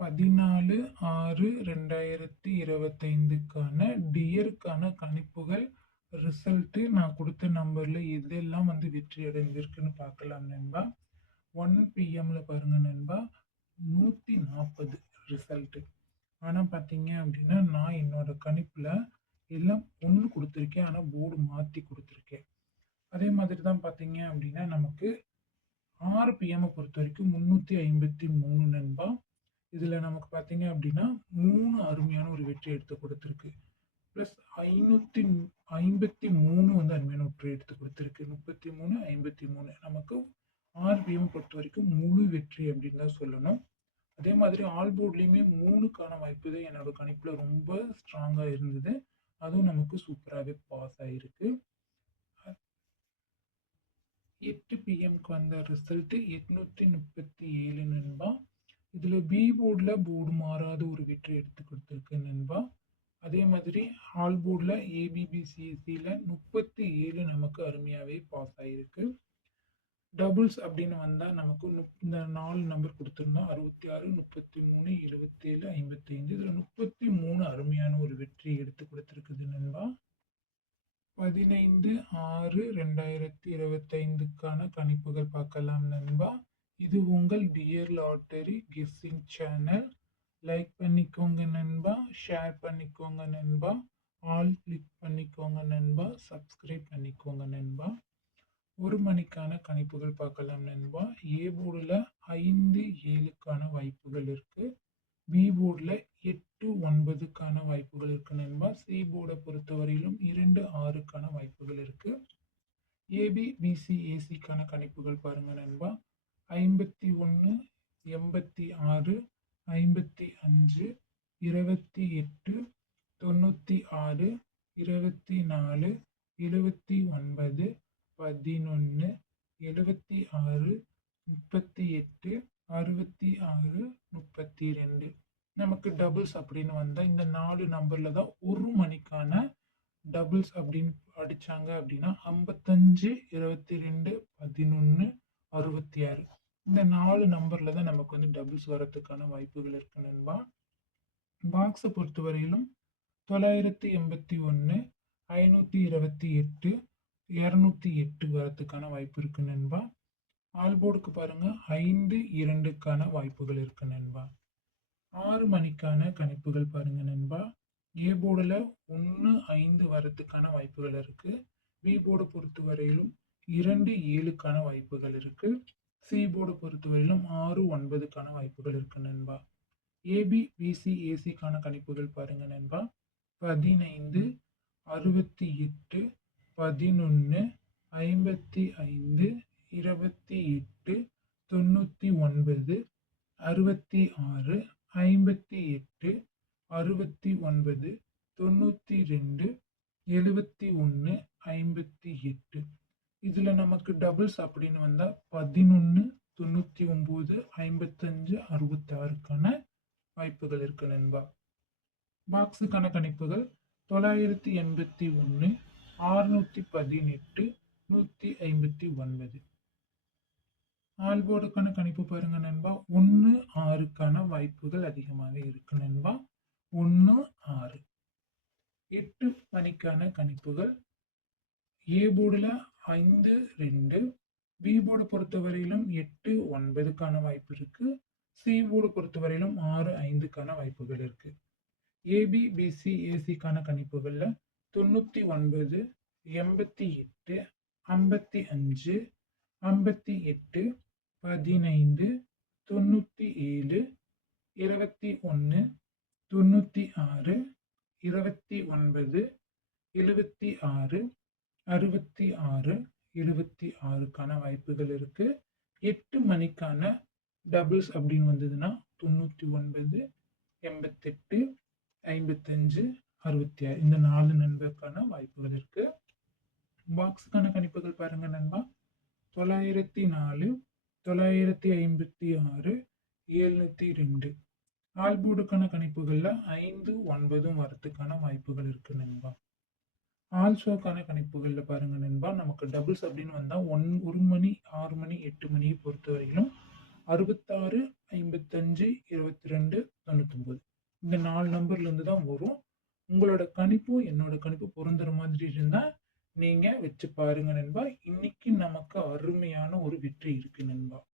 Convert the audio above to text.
14/6/2025க்கான டியருக்கான கணிப்புகள் ரிசல்ட்டு நான் கொடுத்த நம்பர்ல எதெல்லாம் வந்து வெற்றி அடைஞ்சிருக்குன்னு பார்க்கலாம் நண்பா. 1 பிஎம்ல பாருங்க நண்பா, 140 ரிசல்ட்டு. ஆனா பார்த்தீங்க அப்படின்னா, நான் என்னோட கணிப்புல எல்லாம் 1 கொடுத்துருக்கேன். ஆனா போர்டு மாத்தி கொடுத்துருக்கேன். அதே மாதிரி தான் பார்த்தீங்க அப்படின்னா, நமக்கு 6 பிஎம் பொறுத்தவரைக்கும் 353 நண்பா. இதுல நமக்கு பார்த்தீங்க அப்படின்னா 3 அருமையான ஒரு வெற்றி எடுத்து கொடுத்துருக்கு. பிளஸ் 553 வந்து அருமையான வெற்றி எடுத்து கொடுத்துருக்கு. 33, 53 நமக்கு ஆர்பிஎம் பொறுத்த வரைக்கும் முழு வெற்றி அப்படின்னு தான் சொல்லணும். அதே மாதிரி ஆல் போர்ட்லயுமே 3க்கான வாய்ப்பு தான் என்னோட கணிப்புல ரொம்ப ஸ்ட்ராங்கா இருந்தது. அதுவும் நமக்கு சூப்பராகவே பாஸ் ஆயிருக்கு. 8 பிஎம்க்கு வந்த ரிசல்ட் 837 நண்பா. இதுல பி போர்டுல போர்டு மாறாத ஒரு வெற்றி எடுத்து கொடுத்துருக்கு நண்பா. அதே மாதிரி ஆல் போர்டுல ஏபிபிசிஎஸ்சியில் 37 நமக்கு அருமையாவே பாஸ் ஆயிருக்கு. டபுள்ஸ் அப்படின்னு வந்தா நமக்கு இந்த 4 நம்பர் கொடுத்துருந்தோம். 66, 33, 27, 55. இதுல 33 அருமையான ஒரு வெற்றி எடுத்து கொடுத்துருக்குது நண்பா. 15/6/2025க்கான கணிப்புகள் பார்க்கலாம் நண்பா. இது உங்கள் dear lottery guessing channel. Like பண்ணிக்கோங்க நண்பா, ஷேர் பண்ணிக்கோங்க நண்பா, ஆல் கிளிக் பண்ணிக்கோங்க நண்பா, சப்ஸ்கிரைப் பண்ணிக்கோங்க நண்பா. 1 மணிக்கான கணிப்புகள் பார்க்கலாம் நண்பா. ஏ போர்டுல 5, 7க்கான வாய்ப்புகள் இருக்கு. பி போர்டில் 8, 9க்கான வாய்ப்புகள் இருக்கு நண்பா. சி போர்டை பொறுத்தவரையிலும் 2, 6க்கான வாய்ப்புகள் இருக்கு. ஏபி, பிசி, ஏசிக்கான கணிப்புகள் பாருங்க நண்பா. 51, 86, 55, 28, 96, 24, 79, 11, 76, 38, 66, 32. நமக்கு டபுள்ஸ் அப்படின்னு வந்தா இந்த 4 நம்பர்ல தான் 1 மணிக்கான டபுள்ஸ் அப்படின்னு அடிச்சாங்க அப்படின்னா 55, 22, 11, 66. இந்த 4 நம்பர்ல தான் நமக்கு வந்து டபுள்ஸ் வரதுக்கான வாய்ப்புகள் இருக்கு நண்பா. பாக்ஸை பொறுத்தவரையிலும் 981, 528, 208 வரதுக்கான வாய்ப்பு இருக்கு நண்பா. ஆல் போர்டுக்கு பாருங்க 5, 2க்கான வாய்ப்புகள் இருக்கு நண்பா. 6 மணிக்கான கணிப்புகள் பாருங்க நண்பா. ஏ போர்டுல 1, 5 வரதுக்கான வாய்ப்புகள் இருக்கு. பி போர்டு பொறுத்தவரையிலும் 2, 7க்கான வாய்ப்புகள் இருக்கு. சி போர்டு பொறுத்தவரையிலும் 6, 9க்கான வாய்ப்புகள் இருக்கு நண்பா. ஏபி, பிசி, ஏசிக்கான கணிப்புகள் பாருங்க நண்பா. 15, 68, 11, 55, 28, 99, 66, 58, 69, 92, 71, 58. இதுல நமக்கு டபுள்ஸ் அப்படின்னு வந்தா 11, 99, 55, 66க்கான வாய்ப்புகள் இருக்கு நண்பா. பாக்ஸுக்கான கணிப்புகள் 981, 618, 159. ஆல் போர்டுக்கான கணிப்பு பாருங்க நண்பா. 1, 6க்கான வாய்ப்புகள் அதிகமாக இருக்கு நண்பா. 1, 6. 8 மணிக்கான கணிப்புகள். ஏ போர்டுல 5, 2. பி போர்டு பொறுத்தவரையிலும் 8, 9க்கான வாய்ப்பு இருக்கு. சி போர்டு பொறுத்தவரையிலும் 6, 5க்கான வாய்ப்புகள் இருக்கு. ஏபி, பிசி, ஏசிக்கான கணிப்புகள்ல 99, 88, 55, 58, 15, 97, 21, 96, 29, 76, 66, 76க்கான வாய்ப்புகள் இருக்கு. 8 மணிக்கான டபுள்ஸ் அப்படின்னு வந்ததுன்னா 99, 88, 55, 66. இந்த 4 நண்பருக்கான வாய்ப்புகள் இருக்கு. பாக்ஸுக்கான கணிப்புகள் பாருங்க நண்பா. 904, 956, 702. ஆல் போர்டுக்கான கணிப்புகள்ல 5, 9 வரத்துக்கான வாய்ப்புகள் இருக்கு நண்பா. ஆல்சோக்கான கணிப்புகள்ல பாருங்க நண்பா. நமக்கு டபுள்ஸ் அப்படின்னு வந்தா 1 மணி, 6 மணி, 8 மணியை பொறுத்தவரையிலும் 66, 55, 22, 99. இந்த 4 நம்பர்ல இருந்து தான் வரும். உங்களோட கணிப்பும் என்னோட கணிப்பு பொருந்துற மாதிரி இருந்தா, நீங்க வச்சு பாருங்க நண்பா. இன்னைக்கு நமக்கு அருமையான ஒரு வெற்றி இருக்கு நண்பா.